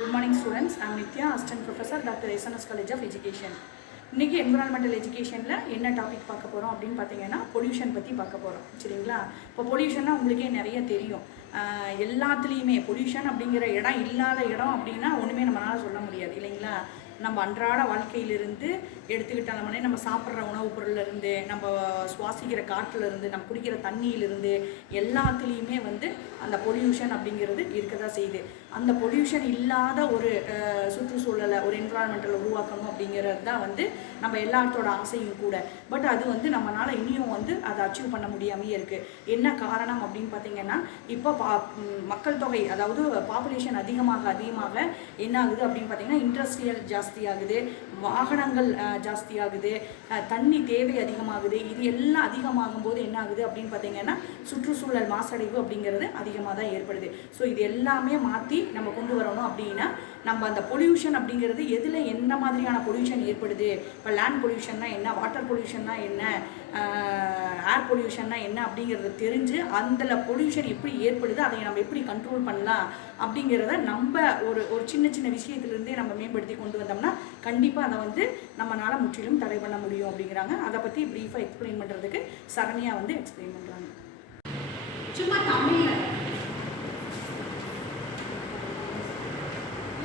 Good morning students. I am Nitya, Assistant Professor, Dr. SNS College of Education. இன்னைக்கு environmental எஜுகேஷனில் என்ன topic பார்க்க போகிறோம் அப்படின்னு பார்த்தீங்கன்னா பொல்யூஷன் பற்றி பார்க்க போகிறோம். சரிங்களா? இப்போ பொல்யூஷன்னா உங்களுக்கே நிறைய தெரியும். எல்லாத்துலேயுமே பொல்யூஷன் அப்படிங்கிற இடம் இல்லாத இடம் அப்படின்னா ஒன்றுமே நம்மளால் சொல்ல முடியாது இல்லைங்களா? நம்ம அன்றாட வாழ்க்கையிலிருந்து எடுத்துக்கிட்டாலே நம்ம சாப்பிட்ற உணவுப் பொருள்லேருந்து, நம்ம சுவாசிக்கிற காற்றுலேருந்து, நம்ம குடிக்கிற தண்ணியிலிருந்து எல்லாத்துலேயுமே அந்த பொல்யூஷன் அப்படிங்கிறது இருக்க தான் செய்யுது. அந்த பொல்யூஷன் இல்லாத ஒரு சுற்றுச்சூழலை, ஒரு என்விரான்மெண்டலை உருவாக்கணும் அப்படிங்கிறது தான் நம்ம எல்லாத்தோட ஆசையும் கூட. பட் அது நம்மளால் இனியும் அதை அச்சீவ் பண்ண முடியாமையே இருக்குது. என்ன காரணம் அப்படின்னு பார்த்தீங்கன்னா, இப்போ மக்கள் தொகை, அதாவது பாப்புலேஷன் அதிகமாக என்ன ஆகுது அப்படின்னு பார்த்தீங்கன்னா, இண்டஸ்ட்ரியல் ஜாஸ்தியாகுது, வாகனங்கள் ஜாஸ்தியாகுது, தண்ணி தேவை அதிகமாகுது. இது எல்லாம் அதிகமாகும் போது என்ன ஆகுது அப்படின்னு பார்த்தீங்கன்னா, சுற்றுச்சூழல் மாசடைவு அப்படிங்கிறது அதிகமாக தான் ஏற்படுது. ஸோ இது எல்லாமே மாற்றி நம்ம கொண்டு வரணும் அப்படின்னா, நம்ம அந்த பொல்யூஷன் அப்படிங்கிறது எதில் என்ன மாதிரியான பொல்யூஷன் ஏற்படுது, இப்போ லேண்ட் பொல்யூஷன்னா என்ன, வாட்டர் பொல்யூஷன்னா என்ன, ஏர் பொல்யூஷன்னா என்ன அப்படிங்கிறத தெரிஞ்சு அந்த பொல்யூஷன் எப்படி ஏற்படுது, அதை நம்ம எப்படி கண்ட்ரோல் பண்ணலாம் அப்படிங்கிறத நம்ம ஒரு சின்ன விஷயத்துலேருந்தே நம்ம மேம்படுத்தி கொண்டு வந்தோம்னா கண்டிப்பாக அதை நம்மளால் முற்றிலும் தடை பண்ண முடியும் அப்படிங்கிறாங்க. அதை பற்றி ப்ரீஃபாக எக்ஸ்பிளைன் பண்ணுறதுக்கு சரணியா எக்ஸ்பிளைன் பண்ணுறாங்க. சும்மா தமிழில்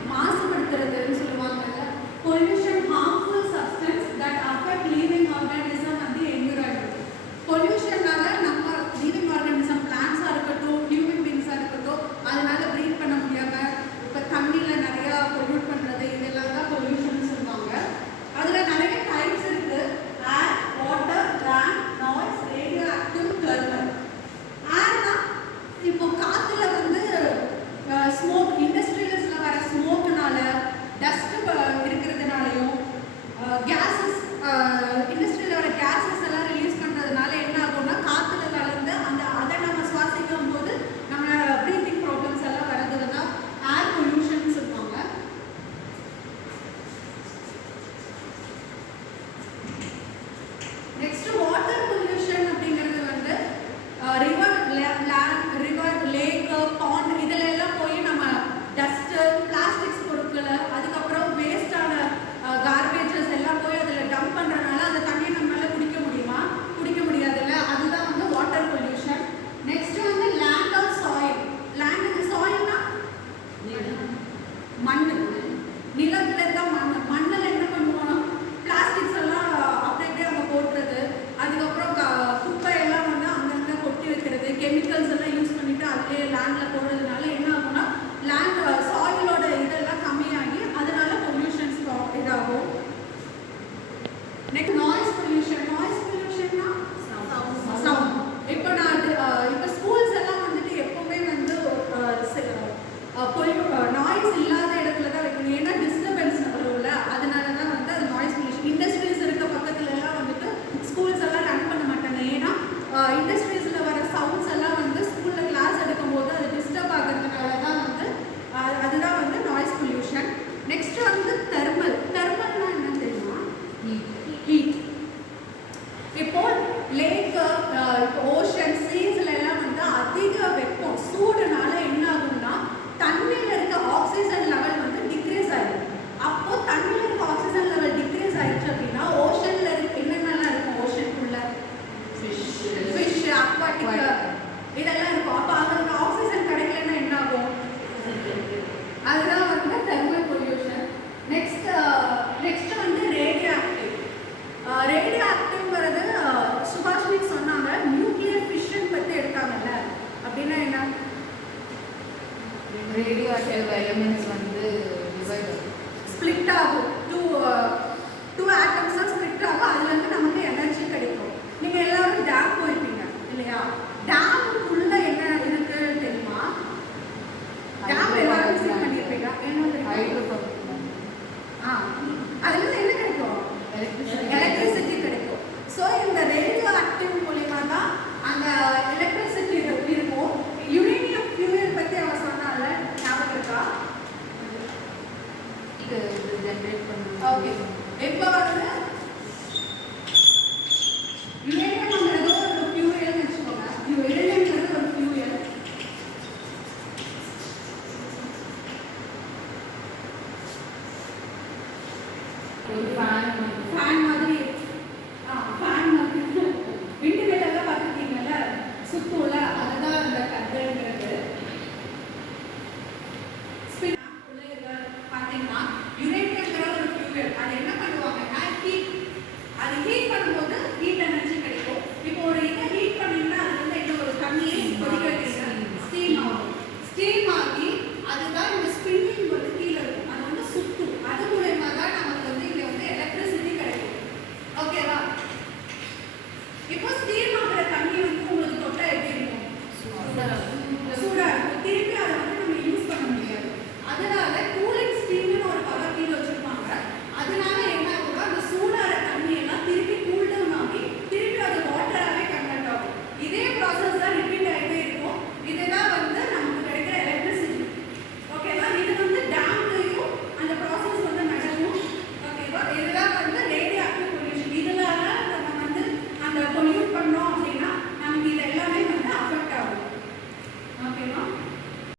மாசுபடுத்துறதுன்னு சொல்லுவாங்கல்ல, pollution harmful substance that affect living organism and the environment. பொல்யூஷனால நம்ம லிவிங் ஆர்கானிசம், பிளான்ஸாக இருக்கட்டும், ஹியூமன் பீங்ஸாக இருக்கட்டும், அதனால ப்ரீத் பண்ண முடியாமல் இப்போ தண்ணியில் நிறையா பொல்யூட் பண்ணுறது, இதெல்லாம் தான் பொல்யூஷன் சொல்லுவாங்க. அதில் நிறைய டைப்ஸ் இருக்குது. Air, water, land, noise, radioactive, thermal. ஏர்னா இப்போ காற்றுல ஸ்மோக், இண்டஸ்ட்ரியல்ஸில் வர ஸ்மோக்குனால, டஸ்ட் இருக்கிறதுனாலையும், கேஸஸ், இண்டஸ்ட்ரியில் வர கேஸஸ் எல்லாம் ரிலீஸ் பண்ணுறதுனால என்ன ஆகும்னா, காற்றுல கலந்து அதை நம்ம சுவாசிக்கும் போது நம்ம ப்ரீத்திங் ப்ராப்ளம்ஸ் எல்லாம் வரதுல தான் ஏர் பொல்யூஷன் சொல்லுவாங்க. நெக்ஸ்ட் வாட்டர் பொல்யூஷன் அப்படிங்கிறது ரிவர், லேக், பாண்ட் இதில் எல்லாம் போய் நம்ம டஸ்ட்டு, பிளாஸ்டிக்ஸ் பொருட்களை, அதுக்கப்புறம் வேஸ்டான கார்பேஜஸ் எல்லாம் போய் அதில் டம்ப் பண்ணுறதுனால அந்த தண்ணியை நம்மளால குடிக்க முடியுமா? குடிக்க முடியாதுல்ல. அதுதான் water pollution. Next land or soil. Land, சாயில்னா மண், நிலத்தில் இருக்க மண். மண்ணில் என்ன பண்ணுவோம், பிளாஸ்டிக்ஸ் எல்லாம் அப்படியே அவங்க போட்டுறது, அதுக்கப்புறம் குப்பை எல்லாம் அங்கங்கே கொட்டி வைக்கிறது, கெமிக்கல்ஸ் எல்லாம் யூஸ் பண்ணிட்டு அதிலே லேண்டில் போடுறதுனால என்ன ஆகும்னா, லேண்ட் சாயிலோட இதெல்லாம் கம்மியாகி அதனால பொல்யூஷன்ஸ் இதாகும். Next noise pollution. நாய்ஸ் பொல்யூஷன்னா சவுண்ட். இப்போ ஸ்கூல்ஸ் எல்லாம் எப்பவுமே நாய்ஸ் இல்லாத இடத்துல தான் வைக்கணும். ஏன்னா டிஸ்டர்பன்ஸ் வரும்ல, அதனால தான் அது நாய்ஸ் பொல்யூஷன். இண்டஸ்ட்ரீஸ் இருக்க பக்கத்துல எல்லாம் ஸ்கூல்ஸ் எல்லாம் ரன் பண்ண மாட்டாங்க. ஏன்னா இண்டஸ்ட்ரீஸில் வர சவுண்ட்ஸ் எல்லாம் ஸ்கூலில் கிளாஸ் எடுக்கும் போது அது டிஸ்டர்ப் ஆகிறதுனால தான் அதுதான் நாய்ஸ் பொல்யூஷன். Next thermal. தெர்மல்னா என்ன தெரியுமா? ஹீட். இப்போ லேக், ஓஷன், சீஸ்ல எல்லாம் அதிக வெப்பம், சூடுனால என்ன ஆகும்னா, தண்ணியில் இருக்க ஆக்சிஜன் லெவல் டிக்ரீஸ் ஆகிடும். அப்போ தண்ணியில் இருக்க ஆக்சிஜன் லெவல் டிக்ரீஸ் ஆயிடுச்சு அப்படின்னா ஓஷன்ல இருக்க என்னென்னலாம் இருக்கும், ஓஷனுக்குள்ள ஃபிஷ், அக்வாட்டிக் இதெல்லாம் இருக்கும். அப்போ அதோட ஆக்சிஜன் கிடைக்கலன்னா என்ன ஆகும்? அதுதான் thermal pollution. Next radio active. Radio ஆக்டிவ்ங்கிறது சுபாஷினி சொன்னாங்க, நியூக்ளியர் ஃபிஷன் பற்றி எடுத்தாங்கல்ல. அப்படின்னா என்ன? ரேடியோ ஆக்டிவ் எலிமெண்ட்ஸ் ஸ்ப்ளிட் ஆகும். டூ ஆட்டம்ஸாக ஸ்ப்ளிட் ஆகும். அதுலேருந்து நமக்கு எனர்ஜி கிடைக்கும். நீங்கள் எல்லாரும் டேம் போயிருப்பீங்க இல்லையா? டேமுக்குள்ள என்ன இருக்கு தெரியுமா? டேம் எல்லாரும் விசிட் பண்ணியிருப்பீங்க. என்ன தெரியும்? அதுலேருந்து என்ன கிடைக்கும்? எலக்ட்ரிசிட்டி கிடைக்கும். ஸோ இந்த ரேடியோ ஆக்டிவ் மூலிமா தான் அந்த எலக்ட்ரிசிட்டி இருக்கும். யுரேனியம் ஃபியூயல் பற்றி அவன் சொன்னால ஞாபகம் இருக்கா? இது ஜென்ரேட் பண்ணுறது. ஓகே, இப்போ யுரேனியம்ங்கிறது ஒரு ஃபியூயல்னு வச்சுக்கோங்க. யுரேனியம்ங்கிறது ஒரு ஃபியூயல். ஒரு fan